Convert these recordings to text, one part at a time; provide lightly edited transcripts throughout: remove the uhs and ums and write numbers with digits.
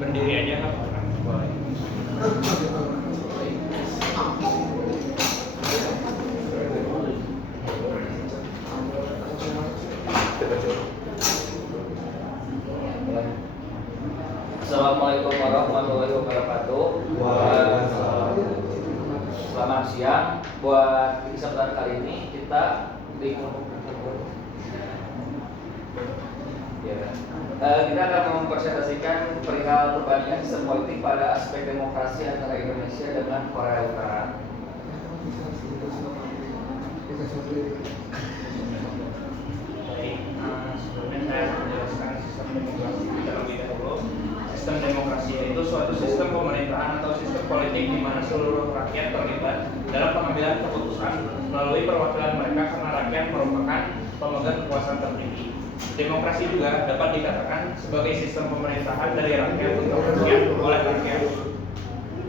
Berdiri aja nggak apa-apa. Boleh. Assalamualaikum warahmatullahi wabarakatuh. Selamat siang. Buat kesempatan kali ini kita kita akan mempresentasikan perihal perbandingan sistem politik pada aspek demokrasi antara Indonesia dengan Korea Utara. Baik, sebelumnya saya akan menjelaskan sistem demokrasi terlebih dahulu. Sistem demokrasi yaitu suatu sistem pemerintahan atau sistem politik di mana seluruh rakyat terlibat dalam pengambilan keputusan melalui perwakilan mereka karena rakyat merupakan pemegang kekuasaan tertinggi. Demokrasi juga dapat dikatakan sebagai sistem pemerintahan dari rakyat untuk rakyat oleh rakyat.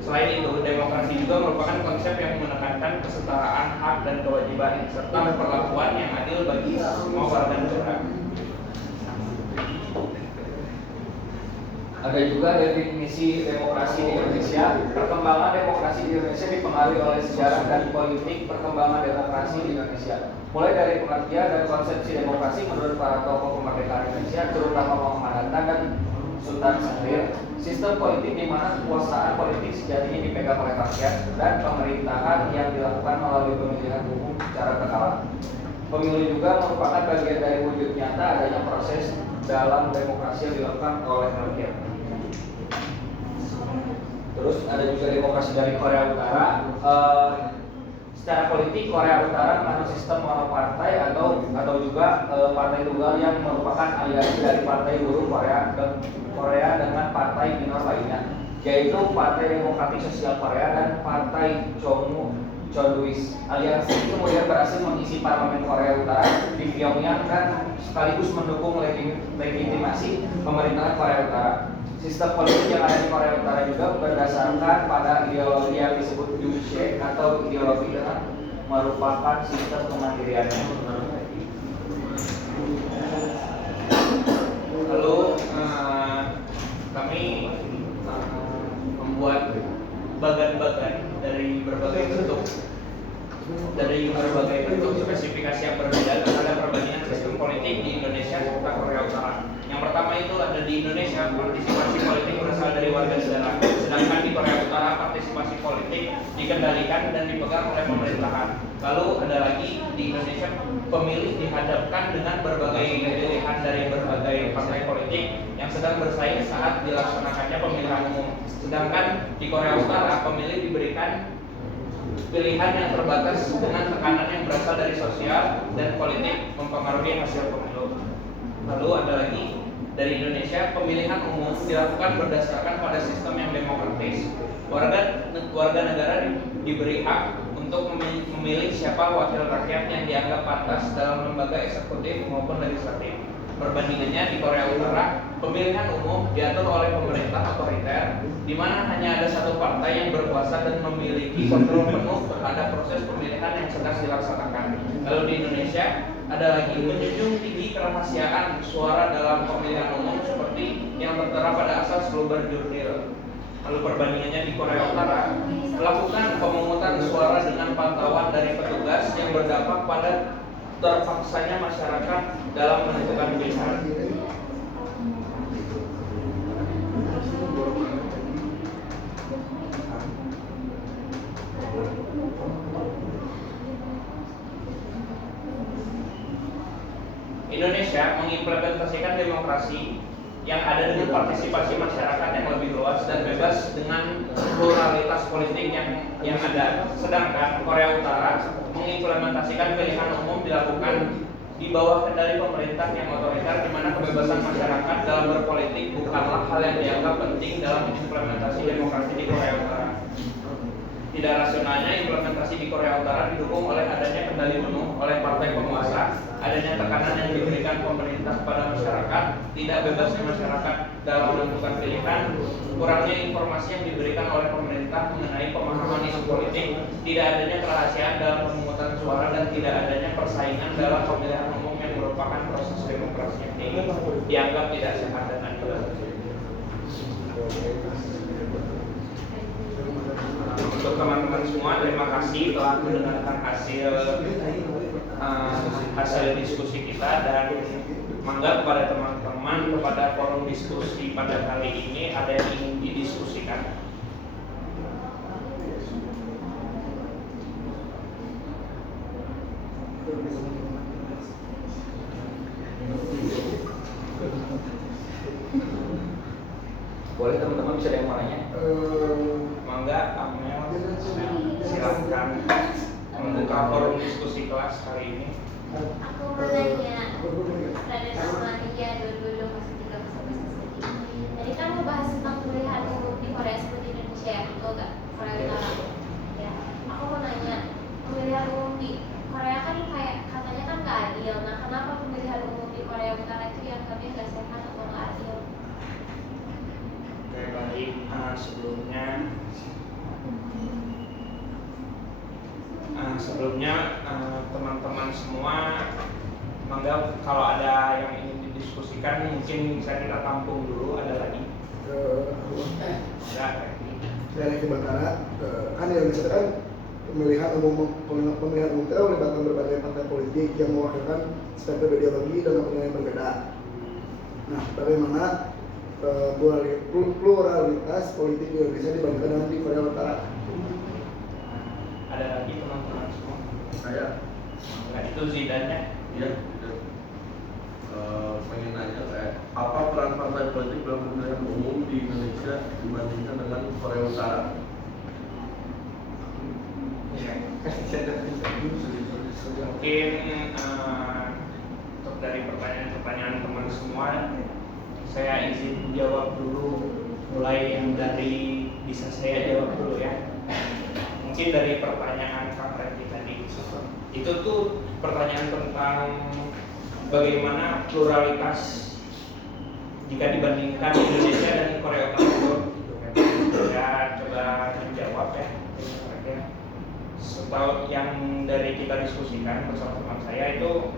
Selain itu, demokrasi juga merupakan konsep yang menekankan kesetaraan hak dan kewajiban serta perlakuan yang adil bagi semua warga negara. Ada juga definisi demokrasi di Indonesia. Perkembangan demokrasi di Indonesia dipengaruhi oleh sejarah dan politik perkembangan demokrasi di Indonesia. Mulai dari pengertian dan konsepsi demokrasi menurut para tokoh kemerdekaan Indonesia, terutama Muhammad Hatta dan Sultan Syahrir, sistem politik di mana kekuasaan politik sejatinya dipegang oleh rakyat dan pemerintahan yang dilakukan melalui pemilihan umum secara berkala. Pemilu juga merupakan bagian dari wujud nyata adanya proses dalam demokrasi yang dilakukan oleh rakyat. Terus ada juga demokrasi dari Korea Utara. Secara politik Korea Utara menganut sistem monopartai atau juga partai tunggal yang merupakan aliansi dari partai buruh Korea dengan partai minor lainnya, yaitu Partai Demokratik Sosial Korea dan Partai Chonduis. Aliansi itu kemudian berhasil mengisi parlemen Korea Utara di Pyongyang dan sekaligus mendukung legitimasi pemerintahan Korea Utara. Sistem politik yang ada di Korea Utara juga berdasarkan pada ideologi yang disebut Juche atau ideologi dengan merupakan sistem kemandiriannya. Lalu kami membuat bagan-bagan dari berbagai bentuk spesifikasi yang berbeda terhadap perbandingan sistem politik di Indonesia serta Korea Utara. Yang pertama itu ada di Indonesia, partisipasi politik berasal dari warga negara, sedangkan di Korea Utara partisipasi politik dikendalikan dan dipegang oleh pemerintahan. Lalu ada lagi di Indonesia, pemilih dihadapkan dengan berbagai pilihan dari berbagai partai politik yang sedang bersaing saat dilaksanakannya pemilihan umum. Sedangkan di Korea Utara, pemilih diberikan pilihan yang terbatas dengan tekanan yang berasal dari sosial dan politik mempengaruhi hasil pemilu. Lalu ada lagi dari Indonesia, pemilihan umum dilakukan berdasarkan pada sistem yang demokratis. Warga negara diberi hak untuk memilih siapa wakil rakyat yang dianggap pantas dalam lembaga eksekutif maupun legislatif. Perbandingannya di Korea Utara, pemilihan umum diatur oleh pemerintah otoriter, di mana hanya ada satu partai yang berkuasa dan memiliki kontrol penuh terhadap proses pemilihan yang sedang dilaksanakan. Lalu di Indonesia, ada lagi menjunjung tinggi kerahasiaan suara dalam pemilihan umum seperti yang tertera pada asas global jurnil. Lalu perbandingannya di Korea Utara, melakukan pemungutan suara dengan pantauan dari petugas yang berdampak pada terpaksanya masyarakat dalam menentukan pilihan. Indonesia mengimplementasikan demokrasi yang ada dengan partisipasi masyarakat yang lebih luas dan bebas dengan pluralitas politik yang ada. Sedangkan Korea Utara mengimplementasikan pilihan umum dilakukan di bawah kendali pemerintah yang otoriter, di mana kebebasan masyarakat dalam berpolitik bukanlah hal yang dianggap penting dalam implementasi demokrasi di Korea Utara. Tidak rasionalnya implementasi di Korea Utara didukung oleh adanya kendali penuh oleh partai penguasa, adanya tekanan yang diberikan pemerintah kepada masyarakat, tidak bebasnya masyarakat dalam menentukan pilihan, kurangnya informasi yang diberikan oleh pemerintah mengenai pemahaman isu politik, tidak adanya kerahasiaan dalam pemungutan suara, dan tidak adanya persaingan dalam pemilihan umum yang merupakan proses demokrasi yang dianggap tidak sehat dan adil. Untuk teman-teman semua, terima kasih telah mendengarkan hasil diskusi kita, dan mangga kepada teman-teman kepada forum diskusi pada kali ini ada yang ingin didiskusikan. Boleh teman-teman, bisa ada yang mau nanya? Mangga, Amel, silakan membuka forum diskusi kelas kali ini. Aku mau nanya, Raden Ahmadiyya dulu masih 3 sampai selesai. Tadi kan mau bahas tentang pemilihan umum di Korea seperti Indonesia, betul nggak? Korea Utara. Ya, aku mau nanya, pemilihan umum di Korea kan kayak katanya kan nggak adil. Nah, kenapa pemilihan umum di Korea Utara itu yang kami nggak sehat atau nggak adil? Oke, baik. Sebelumnya teman-teman semua, mangga kalau ada yang ingin didiskusikan mungkin bisa kita tampung dulu. Ada lagi? Ada lagi. Dari Batara, kan yang Indonesia kan pemilihan umum itu melibatkan berbagai partai politik yang mewakilkan spektrum ideologi dengan penilaian yang berbeda. Nah, bagaimana pluralitas politik di Indonesia dibandingkan dengan di Korea Utara? Ada lagi teman-teman semua? Saya Nah, itu Zidannya. ya pengen nanya apa peran partai politik dalam pemilihan umum di Indonesia dibandingkan dengan Korea Utara? Mungkin untuk dari pertanyaan-pertanyaan teman semua, saya izin jawab dulu, mulai yang dari bisa saya jawab dulu ya. Mungkin dari pertanyaan Kang Refli tadi, itu tuh pertanyaan tentang bagaimana pluralitas jika dibandingkan Indonesia dan Korea Utara. Saya coba menjawab ya. Setahu yang dari kita diskusikan bersama teman saya itu,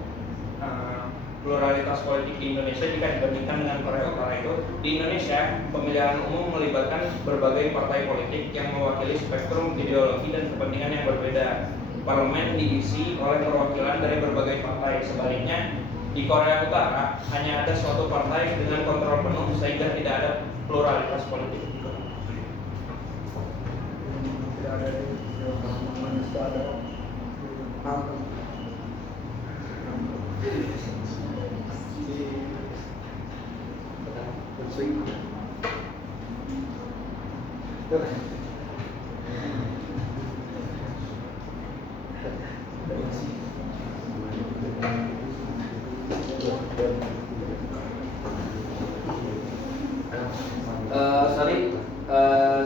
pluralitas politik di Indonesia jika dibandingkan dengan Korea Utara itu, di Indonesia pemilihan umum melibatkan berbagai partai politik yang mewakili spektrum ideologi dan kepentingan yang berbeda. Parlemen diisi oleh perwakilan dari berbagai partai. Sebaliknya, di Korea Utara hanya ada suatu partai dengan kontrol penuh sehingga tidak ada pluralitas politik. Tidak ada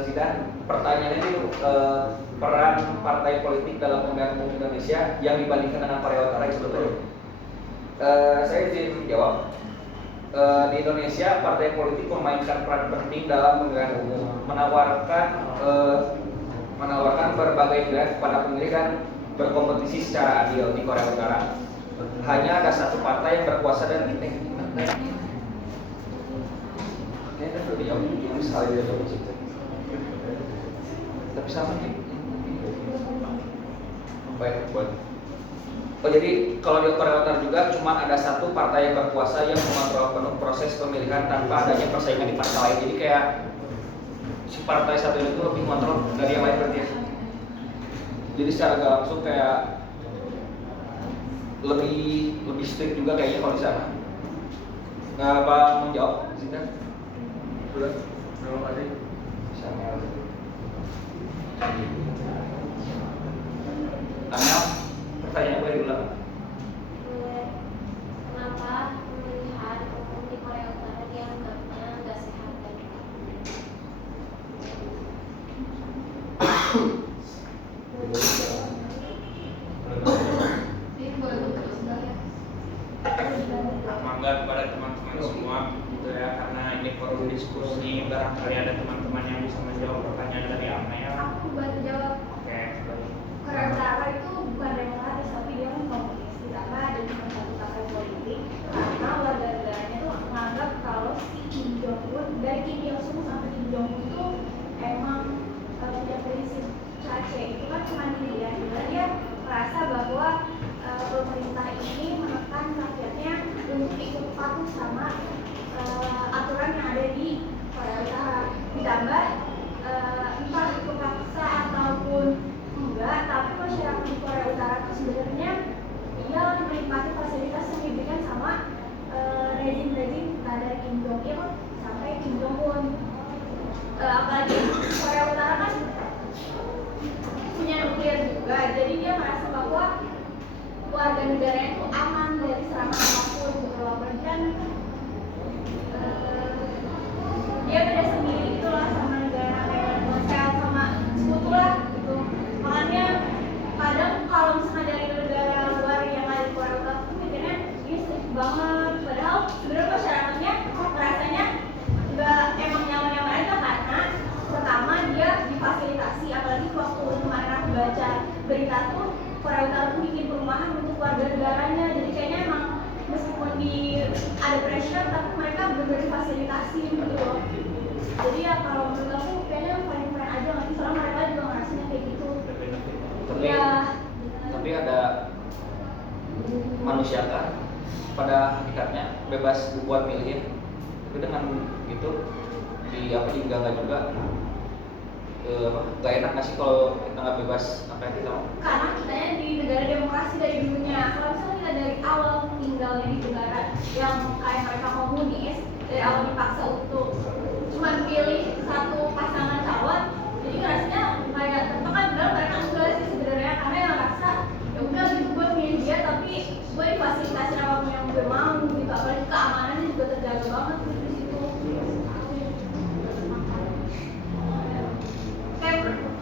Zidan, pertanyaannya itu peran partai politik dalam pemilihan umum Indonesia yang dibandingkan dengan Korea Utara itu betul? Saya izin jawab. Di Indonesia partai politik memainkan peran penting dalam pemilihan umum, menawarkan berbagai pilihan kepada pemilih dan berkompetisi secara adil. Di Korea Utara hanya ada satu partai yang berkuasa dan tapi sama gitu. Oh, jadi kalau di Korea Utara juga cuma ada satu partai yang berkuasa yang mengontrol penuh proses pemilihan tanpa adanya persaingan di partai lain. Jadi kayak si partai satu itu lebih kontrol dari yang lain berarti ya. Jadi secara gak langsung kayak lebih strict juga kayaknya kalau di sana. Nggak apa mau jawab di sini? Sudah, terima kasih. Amel, pertanyaan gue diulang. Kenapa pemilihan umum di Korea Utara dianggapnya nggak sehat dan mangga kepada teman-teman semua gitu ya, karena ini forum diskusi, barangkali ada teman-teman yang bisa menjawab pertanyaan dari Amel. Aku bantu jawab. Oke, Korea Utara itu bukan demokratis, tapi dia kan komunis. Ditambah ada cuma satu partai politik, karena warga negaranya tuh menganggap kalau si Kim Jong Un, dari Kim Il Sung sampai Kim Jong Un itu emang punya prinsip cace, itu kan kemandirian. Dimana dia merasa bahwa pemerintah ini menekan rakyatnya untuk ikut patuh sama aturan yang ada di Korea Utara. Ditambah entah itu paksa ataupun enggak, tapi masyarakat di Korea Utara itu sebenarnya dia menikmati fasilitas yang diberikan sama rezim-rezim dari Kim Jong Il sampai Kim Jong Un. Apalagi Korea Utara kan punya nuklir juga, jadi dia merasa bahwa warga negaranya itu aman dari serangan apapun gitu loh. Kan dia beda sendiri gitu lah sama negara kayak Indonesia sama sekutu lah gitu. Makanya kadang kalau misalnya dari negara luar yang ada di Korea Utara tuh mikirnya ini safe banget, padahal sebenarnya masyarakatnya rasanya nggak emang nyaman-nyaman aja, karena pertama dia difasilitasi. Apalagi waktu kemarin aku baca berita tuh Korea Utara tuh bikin perumahan untuk warga negaranya, jadi kayaknya emang meskipun ada pressure tapi mereka benar-benar difasilitasi gitu loh. Jadi ya kalau menurut aku kayaknya fine-fine aja, nggak sih, soalnya mereka juga ngerasanya kayak gitu. Tapi ada manusia kan pada hakikatnya bebas buat milih ya. Tapi dengan gitu enggak juga nggak enak nggak sih kalau kita nggak bebas apa yang kita mau? Karena kitanya di negara demokrasi dari dulunya. Kalau misalnya kita dari awal tinggalnya di negara yang kayak mereka komunis, dari awal dipaksa untuk cuma pilih satu pasangan calon, jadi rasanya kayak tertekan. Padahal mereka enggak sih sebenarnya, karena yang rasa ya udah gitu gue milih dia tapi gue difasilitasi apapun yang gue mau gitu. Apalagi keamanannya juga terjaga banget gitu di situ.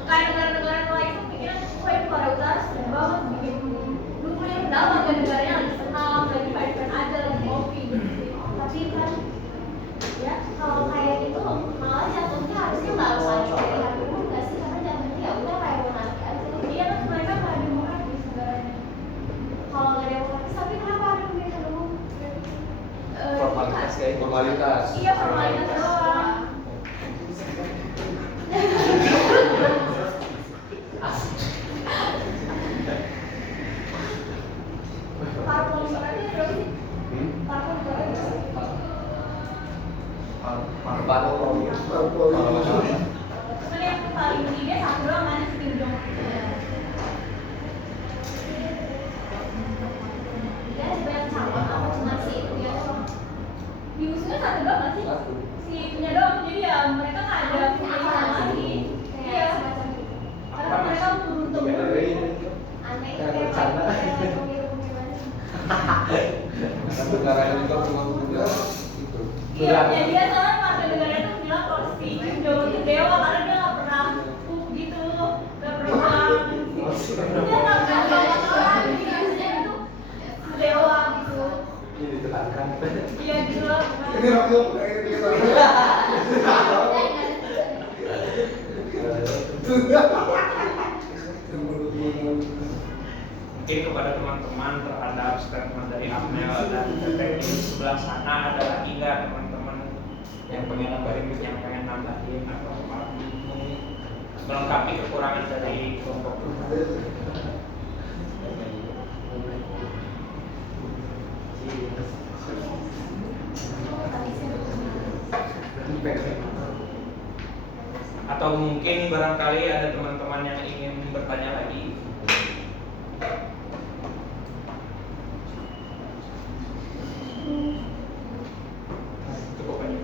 Kayak negara-negara lain tuh pikirnya wah ini Korea Utara seneng banget bikin nuklir, padahal warga negaranya lagi senang, lagi fine-fine aja, lagi ngopi gitu. Tapi kan ya kalau kayak gitu malah jatuhnya harusnya nggak usah pilihan dulu nggak sih, karena jatuhnya ya udah kayak monarki aja. Dia kan mereka nggak demokratis negaranya. Kalau nggak demokratis, tapi kenapa ada pemilihan umum? Formalitas kayak formalitas. Iya, formalitas doang. Parpol negara itu berapa sih? Parpol negara itu cuman yang paling tinggi satu doang kan, si Kim Jong Un. Dia banyak calon apa cuma si itu ya doang? Diusungnya satu doang nggak sih? Si itunya doang, jadi ya mereka nggak ada pilihan lagi. Iya. Karena mereka turun-turun. Aneh kayak negara juga juga itu. Iya, ya dia soalnya warga negara itu bilang kalau si Kim Jong Un itu dewa karena dia nggak pernah gitu, nggak pernah dia nggak pernah bawa orang, jadi rasanya itu dewa gitu. Ini ditekankan. Iya gitu loh. Ini waktu kayak gitu. Mungkin kepada teman-teman terhadap statement dari Amel dan Teteh di sebelah sana ada lagi nggak teman-teman yang pengen nambahin atau melengkapi kekurangan dari kelompok? Atau mungkin barangkali ada teman-teman yang ingin bertanya lagi. Cukup aja.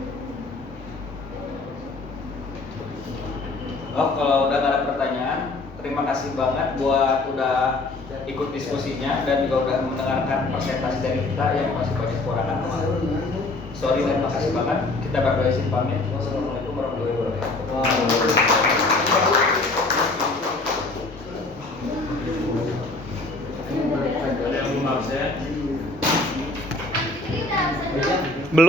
Oh, kalau udah nggak ada pertanyaan, terima kasih banget buat udah ikut diskusinya dan juga udah mendengarkan presentasi dari kita yang masih banyak kekurangan. Sorry dan makasih banget. Kita berdua izin pamit. Wassalamualaikum warahmatullahi wabarakatuh.